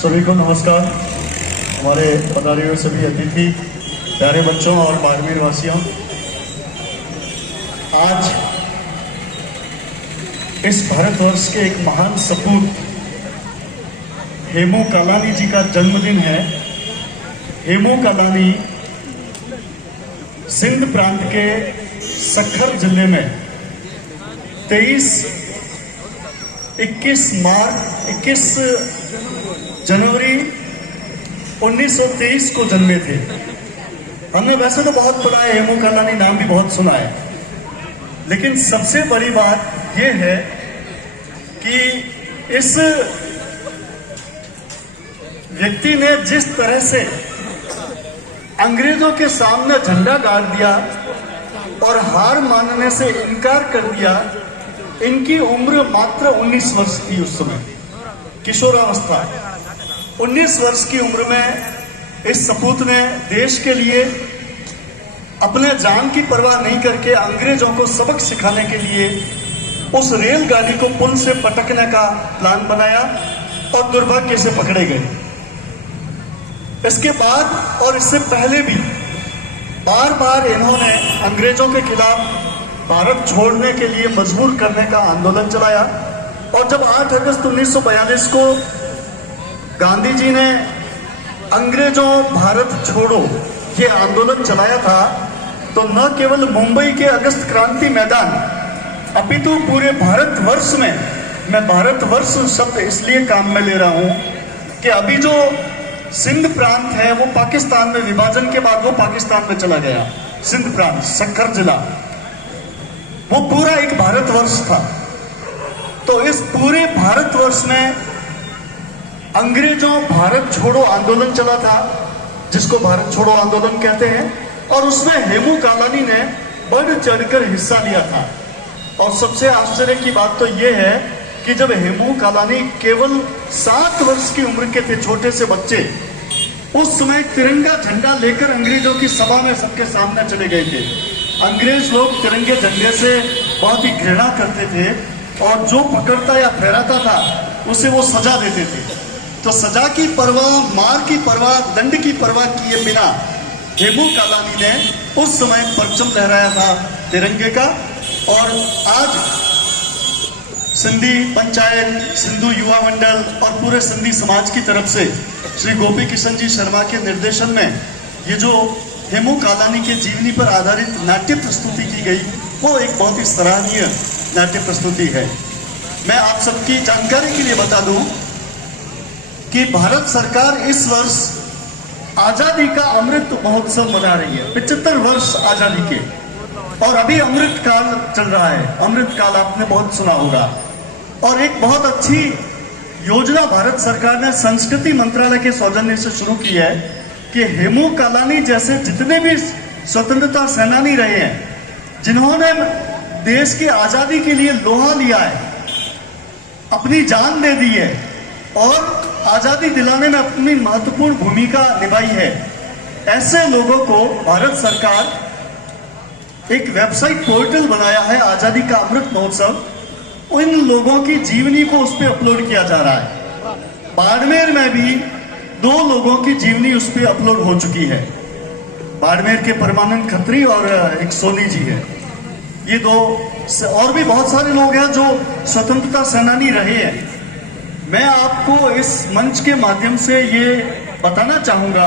सभी को नमस्कार। हमारे पधारे हुए सभी अतिथि, प्यारे बच्चों और बाड़मेर वासियों, आज इस भारतवर्ष के एक महान सपूत हेमू कालानी जी का जन्मदिन है। हेमू कालानी सिंध प्रांत के सक्खर जिले में 21 जनवरी 1923 को जन्मे थे। हमने वैसे तो बहुत पढ़ा है, हेमू कालानी नाम भी बहुत सुना है, लेकिन सबसे बड़ी बात यह है कि इस व्यक्ति ने जिस तरह से अंग्रेजों के सामने झंडा गाड़ दिया और हार मानने से इनकार कर दिया। इनकी उम्र मात्र 19 वर्ष थी उस समय, किशोरावस्था। 19 वर्ष की उम्र में इस सपूत ने देश के लिए अपने जान की परवाह नहीं करके अंग्रेजों को सबक सिखाने के लिए उस रेलगाड़ी को पुल से पटकने का प्लान बनाया और दुर्भाग्य से पकड़े गए। इसके बाद और इससे पहले भी बार बार इन्होंने अंग्रेजों के खिलाफ भारत छोड़ने के लिए मजबूर करने का आंदोलन चलाया। और जब 8 अगस्त 1942 को गांधी जी ने अंग्रेजों भारत छोड़ो ये आंदोलन चलाया था, तो न केवल मुंबई के अगस्त क्रांति मैदान अपितु पूरे भारतवर्ष में, मैं भारतवर्ष शब्द इसलिए काम में ले रहा हूं कि अभी जो सिंध प्रांत है वो पाकिस्तान में, विभाजन के बाद वो पाकिस्तान में चला गया। सिंध प्रांत, सक्खर जिला, वो पूरा एक भारतवर्ष था। तो इस पूरे भारतवर्ष में अंग्रेजों भारत छोड़ो आंदोलन चला था, जिसको भारत छोड़ो आंदोलन कहते हैं, और उसमें हेमू कालानी ने बढ़ चढ़कर हिस्सा लिया था। और सबसे आश्चर्य की बात तो यह है कि जब हेमू कालानी केवल 7 वर्ष की उम्र के थे, छोटे से बच्चे, उस समय तिरंगा झंडा लेकर अंग्रेजों की सभा में सबके सामने चले गए थे। अंग्रेज लोग तिरंगे झंडे से बहुत ही घृणा करते थे और जो पकड़ता या फहराता था उसे वो सजा देते थे। तो सजा की परवाह, मार की परवाह, दंड की परवाह किए बिना हेमू कालानी ने उस समय परचम लहराया था तिरंगे का। और आज सिंधी पंचायत, सिंधु युवा मंडल और पूरे सिंधी समाज की तरफ से श्री गोपी किशन जी शर्मा के निर्देशन में ये जो हेमू कालानी के जीवनी पर आधारित नाट्य प्रस्तुति की गई, वो एक बहुत ही सराहनीय नाट्य प्रस्तुति है। मैं आप सबकी जानकारी के लिए बता दूं कि भारत सरकार इस वर्ष आजादी का अमृत महोत्सव मना रही है। 75 वर्ष आजादी के, और अभी अमृत काल चल रहा है। अमृत काल आपने बहुत सुना होगा। और एक बहुत अच्छी योजना भारत सरकार ने संस्कृति मंत्रालय के सौजन्य से शुरू की है कि हेमू कालानी जैसे जितने भी स्वतंत्रता सेनानी रहे हैं, जिन्होंने देश की आजादी के लिए लोहा लिया है, अपनी जान दे दी है और आजादी दिलाने में अपनी महत्वपूर्ण भूमिका निभाई है, ऐसे लोगों को भारत सरकार एक वेबसाइट पोर्टल बनाया है, आजादी का अमृत महोत्सव। उन लोगों की जीवनी को उस पर अपलोड किया जा रहा है। बाड़मेर में भी 2 लोगों की जीवनी उस पर अपलोड हो चुकी है। बाड़मेर के परमानंद खत्री और एक सोनी जी है। ये 2 और भी बहुत सारे लोग हैं जो स्वतंत्रता सेनानी रहे हैं। मैं आपको इस मंच के माध्यम से ये बताना चाहूंगा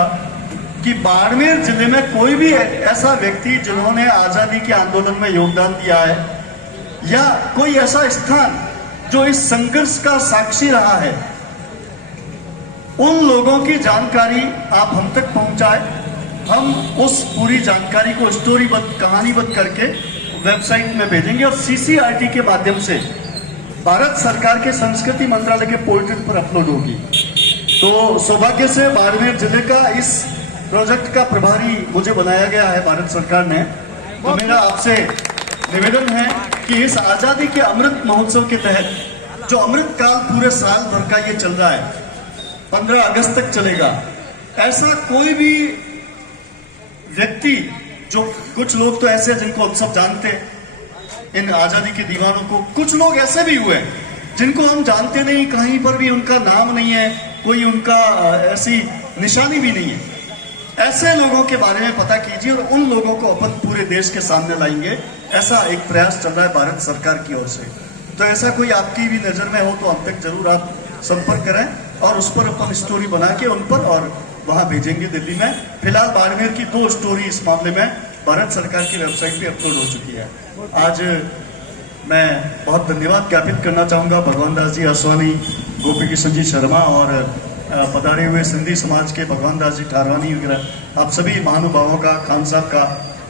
कि बाड़मेर जिले में कोई भी ऐसा व्यक्ति जिन्होंने आजादी के आंदोलन में योगदान दिया है, या कोई ऐसा स्थान जो इस संघर्ष का साक्षी रहा है, उन लोगों की जानकारी आप हम तक पहुंचाए। हम उस पूरी जानकारी को स्टोरीबद्ध, कहानीबद्ध करके वेबसाइट में भेजेंगे और CCRT के माध्यम से भारत सरकार के संस्कृति मंत्रालय के पोर्टल पर अपलोड होगी। तो सौभाग्य से बाड़मेर जिले का इस प्रोजेक्ट का प्रभारी मुझे बनाया गया है भारत सरकार ने। तो मेरा आपसे निवेदन है कि इस आजादी के अमृत महोत्सव के तहत, जो अमृत काल पूरे साल भर का ये चल रहा है, 15 अगस्त तक चलेगा, ऐसा कोई भी व्यक्ति, जो कुछ लोग तो ऐसे हैं जिनको हम सब जानते हैं, इन आजादी के दीवानों को, कुछ लोग ऐसे भी हुए जिनको हम जानते नहीं, कहीं पर भी उनका नाम नहीं है, कोई उनका ऐसी निशानी भी नहीं है। ऐसे लोगों के बारे में पता कीजिए और उन लोगों को अपन पूरे देश के सामने लाएंगे। ऐसा एक प्रयास चल रहा है भारत सरकार की ओर से। तो ऐसा कोई आपकी भी नजर में हो तो हम तक जरूर आप संपर्क करें और उस पर अपन स्टोरी बना के उन पर और वहां भेजेंगे दिल्ली में। फिलहाल बाड़मेर की 2 स्टोरी इस मामले में भारत सरकार की वेबसाइट पे अपलोड हो चुकी है। आज मैं बहुत धन्यवाद ज्ञापित करना चाहूंगा भगवान दास जी आसवानी, गोपी किशन जी शर्मा और पधारे हुए सिंधी समाज के भगवान दास जी ठारवानी वगैरह आप सभी महानुभावों का, खान साहब का,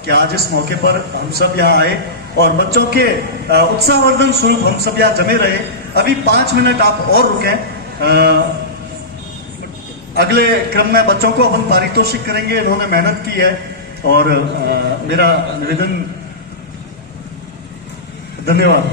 कि आज इस मौके पर हम सब यहाँ आए और बच्चों के उत्साहवर्धन स्वरूप हम सब यहाँ जमे रहे। अभी 5 मिनट आप और रुकें। अगले क्रम में बच्चों को अपन पारितोषिक करेंगे। इन्होंने मेहनत की है और मेरा निवेदन, धन्यवाद।